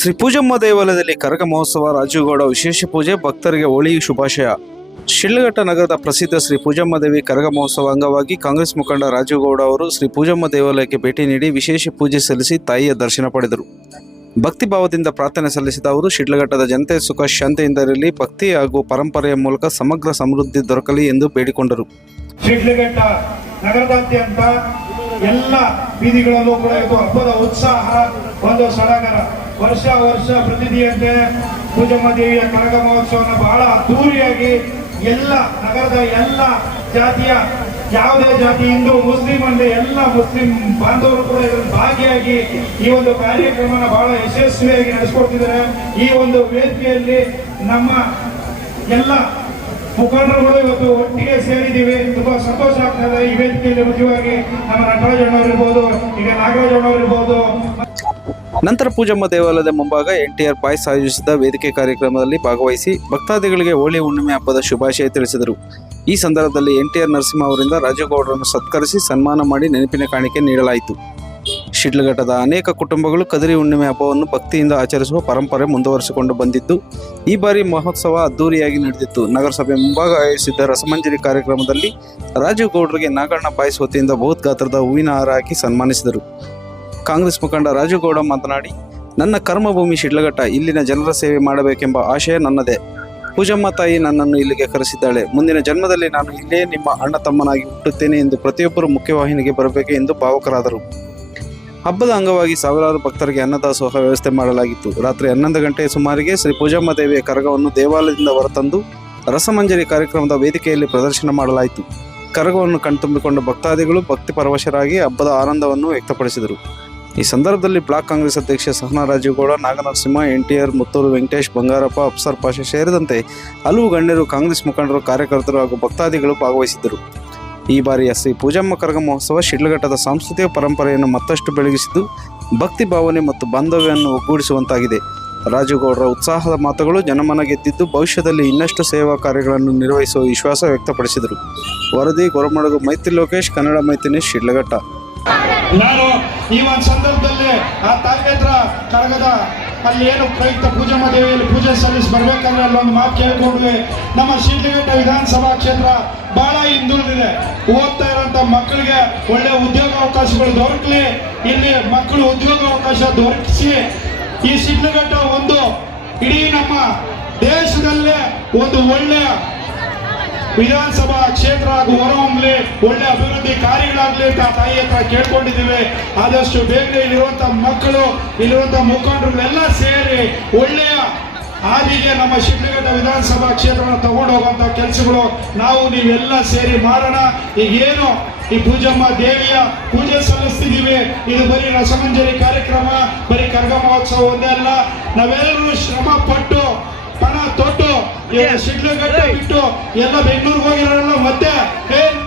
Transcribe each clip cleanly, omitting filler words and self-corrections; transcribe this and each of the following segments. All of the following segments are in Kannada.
ಶ್ರೀ ಪೂಜಮ್ಮ ದೇವಾಲಯದಲ್ಲಿ ಕರಗ ಮಹೋತ್ಸವ ರಾಜುಗೌಡ ವಿಶೇಷ ಪೂಜೆ ಭಕ್ತರಿಗೆ ಹೋಳಿ ಶುಭಾಶಯ. ಶಿಡ್ಲಘಟ್ಟ ನಗರದ ಪ್ರಸಿದ್ಧ ಶ್ರೀ ಪೂಜಮ್ಮ ದೇವಿ ಕರಗ ಮಹೋತ್ಸವ ಅಂಗವಾಗಿ ಕಾಂಗ್ರೆಸ್ ಮುಖಂಡ ರಾಜುಗೌಡ ಅವರು ಶ್ರೀ ಪೂಜಮ್ಮ ದೇವಾಲಯಕ್ಕೆ ಭೇಟಿ ನೀಡಿ ವಿಶೇಷ ಪೂಜೆ ಸಲ್ಲಿಸಿ ತಾಯಿಯ ದರ್ಶನ ಪಡೆದರು. ಭಕ್ತಿ ಭಾವದಿಂದ ಪ್ರಾರ್ಥನೆ ಸಲ್ಲಿಸಿದ ಅವರು ಶಿಡ್ಲಘಟ್ಟದ ಜನತೆ ಸುಖ ಶಾಂತಿಯಿಂದ ಇರಲಿ, ಭಕ್ತಿ ಹಾಗೂ ಪರಂಪರೆಯ ಮೂಲಕ ಸಮಗ್ರ ಸಮೃದ್ಧಿ ದೊರಕಲಿ ಎಂದು ಬೇಡಿಕೊಂಡರು. ಶಿಡ್ಲಘಟ್ಟ ನಗರದಾದ್ಯಂತ ಎಲ್ಲ ಬೀದಿಗಳಲ್ಲೂ ಕೂಡ ಇದು ಹಬ್ಬದ ಉತ್ಸಾಹ ಒಂದು ಸಡಗರ. ವರ್ಷ ಪ್ರತಿದಿನಂತೆ ಪೂಜಮ್ಮ ದೇವಿಯ ಕರಗ ಮಹೋತ್ಸವನ ಬಹಳ ಅದ್ದೂರಿಯಾಗಿ ಎಲ್ಲ ನಗರದ ಎಲ್ಲ ಜಾತಿಯ, ಯಾವುದೇ ಜಾತಿ, ಹಿಂದೂ ಮುಸ್ಲಿಂ ಅಂದ್ರೆ ಎಲ್ಲ ಮುಸ್ಲಿಂ ಬಾಂಧವರು ಕೂಡ ಇದರಲ್ಲಿ ಭಾಗಿಯಾಗಿ ಈ ಒಂದು ಕಾರ್ಯಕ್ರಮನ ಬಹಳ ಯಶಸ್ವಿಯಾಗಿ ನಡೆಸಿಕೊಡ್ತಿದ್ದಾರೆ. ಈ ಒಂದು ವೇದಿಕೆಯಲ್ಲಿ ನಮ್ಮ ಎಲ್ಲ ಮುಖಂಡರುಗಳು ಇವತ್ತು ಒಟ್ಟಿಗೆ ಸೇರಿದ್ದೀವಿ. ತುಂಬಾ ಸಂತೋಷ ಆಗ್ತದೆ. ಈ ವೇದಿಕೆಯಲ್ಲಿ ಮುಖ್ಯವಾಗಿ ನಮ್ಮ ನಟರಾಜ್ ಅಣ್ಣವರಿರ್ಬೋದು, ಈಗ ನಾಗರಾಜ್ ಅಣ್ಣವರಿರ್ಬೋದು. ನಂತರ ಪೂಜಮ್ಮ ದೇವಾಲಯದ ಮುಂಭಾಗ NTR ಬಾಯ್ಸ್ ಆಯೋಜಿಸಿದ ವೇದಿಕೆ ಕಾರ್ಯಕ್ರಮದಲ್ಲಿ ಭಾಗವಹಿಸಿ ಭಕ್ತಾದಿಗಳಿಗೆ ಹೋಳಿ ಹುಣ್ಣಿಮೆ ಹಬ್ಬದ ಶುಭಾಶಯ ತಿಳಿಸಿದರು. ಈ ಸಂದರ್ಭದಲ್ಲಿ NTR ನರಸಿಂಹ ಅವರಿಂದ ರಾಜುಗೌಡರನ್ನು ಸತ್ಕರಿಸಿ ಸನ್ಮಾನ ಮಾಡಿ ನೆನಪಿನ ಕಾಣಿಕೆ ನೀಡಲಾಯಿತು. ಶಿಡ್ಲಘಟ್ಟದ ಅನೇಕ ಕುಟುಂಬಗಳು ಕದರಿ ಹುಣ್ಣಿಮೆ ಹಬ್ಬವನ್ನು ಭಕ್ತಿಯಿಂದ ಆಚರಿಸುವ ಪರಂಪರೆ ಮುಂದುವರಿಸಿಕೊಂಡು ಬಂದಿದ್ದು, ಈ ಬಾರಿ ಮಹೋತ್ಸವ ಅದ್ದೂರಿಯಾಗಿ ನಡೆದಿತ್ತು. ನಗರಸಭೆ ಮುಂಭಾಗ ಆಯೋಜಿಸಿದ್ದ ರಸಮಂಜರಿ ಕಾರ್ಯಕ್ರಮದಲ್ಲಿ ರಾಜುಗೌಡರಿಗೆ ನಾಗಣ್ಣ ಬಾಯ್ಸ್ ವತಿಯಿಂದ ಬೃಹತ್ ಗಾತ್ರದ ಹೂವಿನ ಹಾರ ಹಾಕಿ ಸನ್ಮಾನಿಸಿದರು. ಕಾಂಗ್ರೆಸ್ ಮುಖಂಡ ರಾಜುಗೌಡ ಮಾತನಾಡಿ, ನನ್ನ ಕರ್ಮಭೂಮಿ ಶಿಡ್ಲಘಟ್ಟ, ಇಲ್ಲಿನ ಜನರ ಸೇವೆ ಮಾಡಬೇಕೆಂಬ ಆಶಯ ನನ್ನದೇ. ಪೂಜಮ್ಮ ತಾಯಿ ನನ್ನನ್ನು ಇಲ್ಲಿಗೆ ಕರೆಸಿದ್ದಾಳೆ. ಮುಂದಿನ ಜನ್ಮದಲ್ಲಿ ನಾನು ಇಲ್ಲೇ ನಿಮ್ಮ ಅಣ್ಣ ತಮ್ಮನಾಗಿ ಹುಟ್ಟುತ್ತೇನೆ ಎಂದು ಪ್ರತಿಯೊಬ್ಬರು ಮುಖ್ಯವಾಹಿನಿಗೆ ಬರಬೇಕು ಎಂದು ಭಾವುಕರಾದರು. ಹಬ್ಬದ ಅಂಗವಾಗಿ ಸಾವಿರಾರು ಭಕ್ತರಿಗೆ ಅನ್ನದಾಸೋಹ ವ್ಯವಸ್ಥೆ ಮಾಡಲಾಗಿತ್ತು. ರಾತ್ರಿ 11 ಗಂಟೆಯ ಸುಮಾರಿಗೆ ಶ್ರೀ ಪೂಜಮ್ಮ ದೇವಿಯ ಕರಗವನ್ನು ದೇವಾಲಯದಿಂದ ಹೊರತಂದು ರಸಮಂಜರಿ ಕಾರ್ಯಕ್ರಮದ ವೇದಿಕೆಯಲ್ಲಿ ಪ್ರದರ್ಶನ ಮಾಡಲಾಯಿತು. ಕರಗವನ್ನು ಕಣ್ತುಂಬಿಕೊಂಡ ಭಕ್ತಾದಿಗಳು ಭಕ್ತಿ ಪರವಶರಾಗಿ ಹಬ್ಬದ ಆನಂದವನ್ನು ವ್ಯಕ್ತಪಡಿಸಿದರು. ಈ ಸಂದರ್ಭದಲ್ಲಿ ಬ್ಲಾಕ್ ಕಾಂಗ್ರೆಸ್ ಅಧ್ಯಕ್ಷ ಸಹನಾ ರಾಜುಗೌಡ, ನಾಗನರಸಿಂಹ, NTR, ಮುತ್ತೂರು ವೆಂಕಟೇಶ್, ಬಂಗಾರಪ್ಪ, ಅಫ್ಸರ್ ಪಾಷಾ ಸೇರಿದಂತೆ ಹಲವು ಗಣ್ಯರು, ಕಾಂಗ್ರೆಸ್ ಮುಖಂಡರು, ಕಾರ್ಯಕರ್ತರು ಹಾಗೂ ಭಕ್ತಾದಿಗಳು ಭಾಗವಹಿಸಿದ್ದರು. ಈ ಬಾರಿಯ ಶ್ರೀ ಪೂಜಮ್ಮ ಕರಗ ಮಹೋತ್ಸವ ಶಿಡ್ಲಘಟ್ಟದ ಸಾಂಸ್ಕೃತಿಕ ಪರಂಪರೆಯನ್ನು ಮತ್ತಷ್ಟು ಬೆಳಗಿಸಿದ್ದು, ಭಕ್ತಿ ಭಾವನೆ ಮತ್ತು ಬಾಂಧವ್ಯವನ್ನು ಒಗ್ಗೂಡಿಸುವಂತಾಗಿದೆ. ರಾಜುಗೌಡರ ಉತ್ಸಾಹದ ಮಾತುಗಳು ಜನಮನ ಗೆದ್ದಿದ್ದು, ಭವಿಷ್ಯದಲ್ಲಿ ಇನ್ನಷ್ಟು ಸೇವಾ ಕಾರ್ಯಗಳನ್ನು ನಿರ್ವಹಿಸುವ ವಿಶ್ವಾಸ ವ್ಯಕ್ತಪಡಿಸಿದರು. ವರದಿ ಗೊರಮಡಗು ಮೈತ್ರಿ ಲೋಕೇಶ್, ಕನ್ನಡ ಮೈತ್ರಿ, ಶಿಡ್ಲಘಟ್ಟ. ನಾನು ಈ ಒಂದು ಸಂದರ್ಭದಲ್ಲಿ ಆ ತಾಯಿ ಹತ್ರ ಕರಗದ ಅಲ್ಲಿ ಏನು ಪ್ರಯುಕ್ತ ಪೂಜಮ್ಮ ದೇವಿಯಲ್ಲಿ ಪೂಜೆ ಸಲ್ಲಿಸಿ ಬರ್ಬೇಕಂದ್ರೆ ಅಲ್ಲೊಂದು ಮಾತು ಕೇಳ್ಕೊಂಡ್ವಿ. ನಮ್ಮ ಶಿಡ್ಲಘಟ್ಟ ವಿಧಾನಸಭಾ ಕ್ಷೇತ್ರ ಬಹಳ ಹಿಂದುಳಿದಿದೆ. ಓದ್ತಾ ಇರೋಂಥ ಮಕ್ಕಳಿಗೆ ಒಳ್ಳೆ ಉದ್ಯೋಗಾವಕಾಶಗಳು ದೊರಕಲಿ, ಇಲ್ಲಿ ಮಕ್ಕಳು ಉದ್ಯೋಗಾವಕಾಶ ದೊರಕಿಸಿ ಈ ಶಿಡ್ಲಘಟ್ಟ ಒಂದು ಇಡೀ ನಮ್ಮ ದೇಶದಲ್ಲೇ ಒಂದು ಒಳ್ಳೆಯ ವಿಧಾನಸಭಾ ಕ್ಷೇತ್ರ ಹಾಗೂ ಹೊರಹೊಮ್ಮಲಿ ಒಳ್ಳೆ ಅಭಿವೃದ್ಧಿ ಕಾರ್ಯಗಳಾಗಲಿ ಅಂತ ತಾಯಿ ಹತ್ರ ಕೇಳ್ಕೊಂಡಿದ್ದೀವಿ. ಆದಷ್ಟು ಬೇಗನೆ ಇಲ್ಲಿರುವಂಥ ಮಕ್ಕಳು, ಇಲ್ಲಿರುವಂಥ ಮುಖಂಡರುಗಳೆಲ್ಲ ಸೇರಿ ಒಳ್ಳೆಯ ಹಾದಿಗೆ ನಮ್ಮ ಶಿಡ್ಲಘಟ್ಟ ವಿಧಾನಸಭಾ ಕ್ಷೇತ್ರವನ್ನು ತಗೊಂಡು ಹೋಗುವಂಥ ಕೆಲಸಗಳು ನಾವು ನೀವೆಲ್ಲ ಸೇರಿ ಮಾಡೋಣ. ಈಗೇನು ಈ ಪೂಜಮ್ಮ ದೇವಿಯ ಪೂಜೆ ಸಲ್ಲಿಸ್ತಿದ್ದೀವಿ, ಇದು ಬರೀ ರಸಮಂಜರಿ ಕಾರ್ಯಕ್ರಮ, ಬರೀ ಕರಗ ಮಹೋತ್ಸವ ಒಂದೇ ಅಲ್ಲ. ನಾವೆಲ್ಲರೂ ಶ್ರಮ ಪಟ್ಟು ಪಣ ತೊಟ್ಟು ಶಿಡ್ಲಘಟ್ಟ ಬಿಟ್ಟು ಎಲ್ಲ ಬೆಂಗಳೂರಿಗೆ ಹೋಗಿರೋಲ್ಲ, ಮತ್ತೆ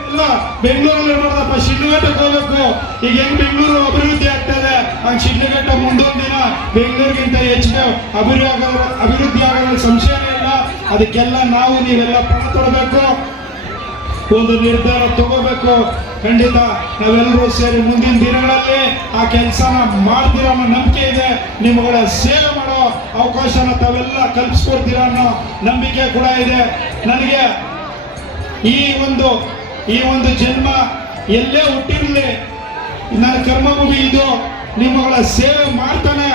ಇಲ್ಲ ಬೆಂಗಳೂರಲ್ಲಿ ನೋಡದಪ್ಪ ಶಿಡ್ಲಘಟ್ಟಕ್ಕೆ ಹೋಗ್ಬೇಕು. ಈಗ ಹೆಂಗ್ ಬೆಂಗಳೂರು ಅಭಿವೃದ್ಧಿ ಆಗ್ತದೆ, ಹಂಗೆ ಶಿಡ್ಲಘಟ್ಟ ಮುಂದೊಂದು ದಿನ ಬೆಂಗಳೂರಿಗಿಂತ ಹೆಚ್ಚಿಗೆ ಅಭಿವೃದ್ಧಿ ಆಗೋದ್ರಲ್ಲಿ ಸಂಶಯನೇ ಇಲ್ಲ. ಅದಕ್ಕೆಲ್ಲ ನಾವು ನೀವೆಲ್ಲ ಪಣ ತೊಡಬೇಕು, ಒಂದು ನಿರ್ಧಾರ ತಗೋಬೇಕು. ಖಂಡಿತ ನಾವೆಲ್ಲರೂ ಸೇರಿ ಮುಂದಿನ ದಿನಗಳಲ್ಲಿ ಆ ಕೆಲಸನ ಮಾಡ್ತೀರ ಅನ್ನೋ ನಂಬಿಕೆ ಇದೆ. ನಿಮ್ಮಗಳ ಸೇವೆ ಮಾಡೋ ಅವಕಾಶನ ತಾವೆಲ್ಲ ಕಲ್ಪಿಸ್ಕೊಡ್ತೀರ ಅನ್ನೋ ನಂಬಿಕೆ ಕೂಡ ಇದೆ ನನಗೆ. ಈ ಒಂದು ಜನ್ಮ ಎಲ್ಲೇ ಹುಟ್ಟಿರಲಿ, ನನ್ನ ಕರ್ಮಭೂಮಿ ಇದು. ನಿಮ್ಮಗಳ ಸೇವೆ ಮಾಡ್ತಾನೆ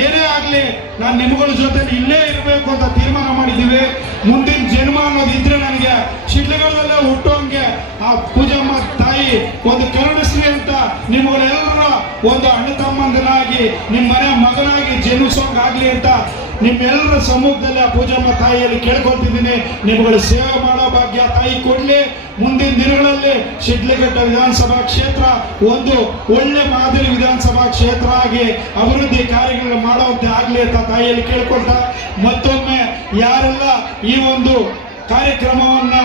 ಏನೇ ಆಗಲಿ ನಾನು ನಿಮ್ಮಗಳ ಜೊತೆ ಇಲ್ಲೇ ಇರಬೇಕು ಅಂತ ತೀರ್ಮಾನ ಮಾಡಿದ್ದೀವಿ. ಮುಂದಿನ ಜನ್ಮ ಅನ್ನೋದಿದ್ರೆ ನನಗೆ ಶಿಡ್ಲಘಟ್ಟದಲ್ಲೇ ಹುಟ್ಟೋಂಗೆ ಆ ಪೂಜಮ್ಮ ತಾಯಿ ಒಂದು ಕರುಣಿಸ್ಲಿ ಅಂತ ನಿಮ್ಮಗಳೆಲ್ಲರ ಒಂದು ಅಣ್ಣ ತಮ್ಮಂದನಾಗಿ, ನಿಮ್ಮ ಮನೆ ಮಗನಾಗಿ ಜನ್ಮಿಸೋಂಗಾಗ್ಲಿ ಅಂತ ನಿಮ್ಮೆಲ್ಲರ ಸಮ್ಮುಖದಲ್ಲಿ ಆ ಪೂಜಮ್ಮ ತಾಯಿಯಲ್ಲಿ ಕೇಳ್ಕೊಳ್ತಿದ್ದೀನಿ. ನಿಮ್ಮಗಳ ಸೇವೆ ಮಾಡೋ ಭಾಗ್ಯ ತಾಯಿ ಕೊಡ್ಲಿ. ಮುಂದಿನ ದಿನಗಳಲ್ಲಿ ಶಿಡ್ಲಘಟ್ಟ ವಿಧಾನಸಭಾ ಕ್ಷೇತ್ರ ಒಂದು ಒಳ್ಳೆ ಮಾದರಿ ವಿಧಾನಸಭಾ ಕ್ಷೇತ್ರ ಆಗಿ ಅಭಿವೃದ್ಧಿ ಕಾರ್ಯಗಳನ್ನು ಮಾಡುವಂತೆ ಆಗ್ಲಿ ಅಂತ ತಾಯಿಯಲ್ಲಿ ಕೇಳ್ಕೊಳ್ತಾ, ಮತ್ತೊಮ್ಮೆ ಯಾರೆಲ್ಲ ಈ ಒಂದು ಕಾರ್ಯಕ್ರಮವನ್ನ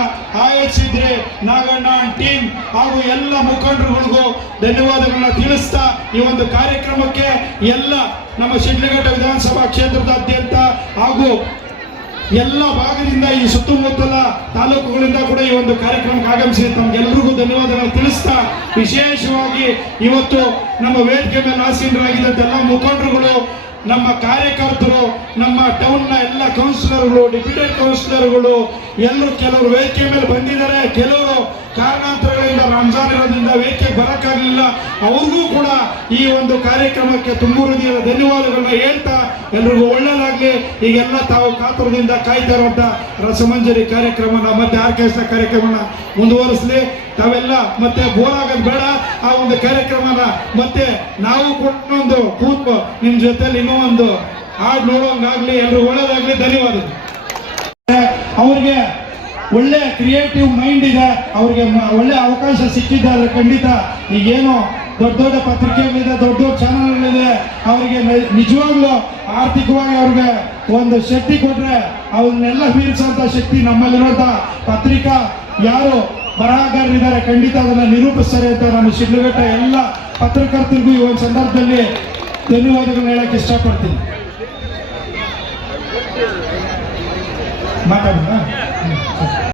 ಆಯೋಜಿಸಿದ್ರೆ ನಾಗಣ್ಣ ಟೀಮ್ ಹಾಗೂ ಎಲ್ಲ ಮುಖಂಡರುಗಳಿಗೂ ಧನ್ಯವಾದಗಳನ್ನ ತಿಳಿಸ್ತಾ, ಈ ಒಂದು ಕಾರ್ಯಕ್ರಮಕ್ಕೆ ಎಲ್ಲ ನಮ್ಮ ಶಿಡ್ಲಘಟ್ಟ ವಿಧಾನಸಭಾ ಕ್ಷೇತ್ರದಾದ್ಯಂತ ಹಾಗೂ ಎಲ್ಲ ಭಾಗದಿಂದ ಈ ಸುತ್ತಮುತ್ತಲ ತಾಲೂಕುಗಳಿಂದ ಕೂಡ ಈ ಒಂದು ಕಾರ್ಯಕ್ರಮಕ್ಕೆ ಆಗಮಿಸಿ ತಮ್ಗೆಲ್ಲರಿಗೂ ಧನ್ಯವಾದಗಳು ತಿಳಿಸ್ತಾ, ವಿಶೇಷವಾಗಿ ಇವತ್ತು ನಮ್ಮ ವೇದಿಕೆ ಮೇಲೆ ಆಸೀನರಾಗಿದ್ದಂತೆಲ್ಲ ಮುಖಂಡರುಗಳು ನಮ್ಮ ಕಾರ್ಯಕರ್ತರು, ನಮ್ಮ ಟೌನ್ನ ಎಲ್ಲ ಕೌನ್ಸಿಲರ್ಗಳು, ಡೆಪ್ಯೂಟೆಡ್ ಕೌನ್ಸಿಲರ್ಗಳು ಎಲ್ಲರೂ ಕೆಲವರು ವೇದಿಕೆ ಮೇಲೆ ಬಂದಿದ್ದಾರೆ. ಕೆಲವರು ಕಾರಣಾಂತರಗಳಿಂದ ರಂಜಾನ್ ಇರೋದ್ರಿಂದ ವೇದಿಕೆಗೆ ಬರೋಕ್ಕಾಗಲಿಲ್ಲ. ಅವ್ರಿಗೂ ಕೂಡ ಈ ಒಂದು ಕಾರ್ಯಕ್ರಮಕ್ಕೆ ತುಂಬ ಹೃದಯದ ಧನ್ಯವಾದಗಳನ್ನ ಹೇಳ್ತಾ ಎಲ್ರಿಗೂ ಒಳ್ಳೆಯದಾಗಲಿ. ಈಗೆಲ್ಲ ತಾವು ಕಾತುರದಿಂದ ಕಾಯ್ತಾ ಇರುವಂಥ ರಸಮಂಜರಿ ಕಾರ್ಯಕ್ರಮನ ಮತ್ತೆ ಆರ್ಕೆಸ್ಟ್ರಾ ಕಾರ್ಯಕ್ರಮನ ಮುಂದುವರಿಸಲಿ. ತಾವೆಲ್ಲ ಮತ್ತೆ ಬೋರ್ ಆಗೋದು ಬೇಡ. ಆ ಒಂದು ಕಾರ್ಯಕ್ರಮನ ಮತ್ತೆ ನಾವು ಕೊಟ್ಟೊಂದು ಕೂತು ನಿಮ್ಮ ಜೊತೆಲಿ ಇನ್ನೂ ಒಂದು ಹಾಡು ನೋಡೋಂಗಾಗ್ಲಿ. ಎಲ್ರಿಗೂ ಒಳ್ಳೆಯದಾಗಲಿ. ಧನ್ಯವಾದಗಳು. ಅವ್ರಿಗೆ ಒಳ್ಳೆ ಕ್ರಿಯೇಟಿವ್ ಮೈಂಡ್ ಇದೆ, ಅವ್ರಿಗೆ ಒಳ್ಳೆ ಅವಕಾಶ ಸಿಕ್ಕಿದ್ದಾರೆ. ಖಂಡಿತ ಈಗೇನು ದೊಡ್ಡ ದೊಡ್ಡ ಪತ್ರಿಕೆಗಳಿದೆ, ದೊಡ್ಡ ದೊಡ್ಡ ಚಾನಲ್ಗಳಿದೆ, ಅವರಿಗೆ ನಿಜವಾಗ್ಲೂ ಆರ್ಥಿಕವಾಗಿ ಅವ್ರಿಗೆ ಒಂದು ಶಕ್ತಿ ಕೊಟ್ರೆ ಅವನ್ನೆಲ್ಲ ಮೀರಿಸುವಂತ ಶಕ್ತಿ ನಮ್ಮಲ್ಲಿರುವಂತ ಪತ್ರಿಕಾ ಯಾರು ಬರಹಗಾರರಿದ್ದಾರೆ ಖಂಡಿತ ಅದನ್ನ ನಿರೂಪಿಸ್ತಾರೆ ಅಂತ ನಾನು ಶಿಡ್ಲಘಟ್ಟ ಎಲ್ಲ ಪತ್ರಕರ್ತರಿಗೂ ಈ ಒಂದು ಸಂದರ್ಭದಲ್ಲಿ ಧನ್ಯವಾದಗಳನ್ನ ಹೇಳಕ್ಕೆ ಇಷ್ಟಪಡ್ತೀನಿ. ಮಾತಾಡೋಣ.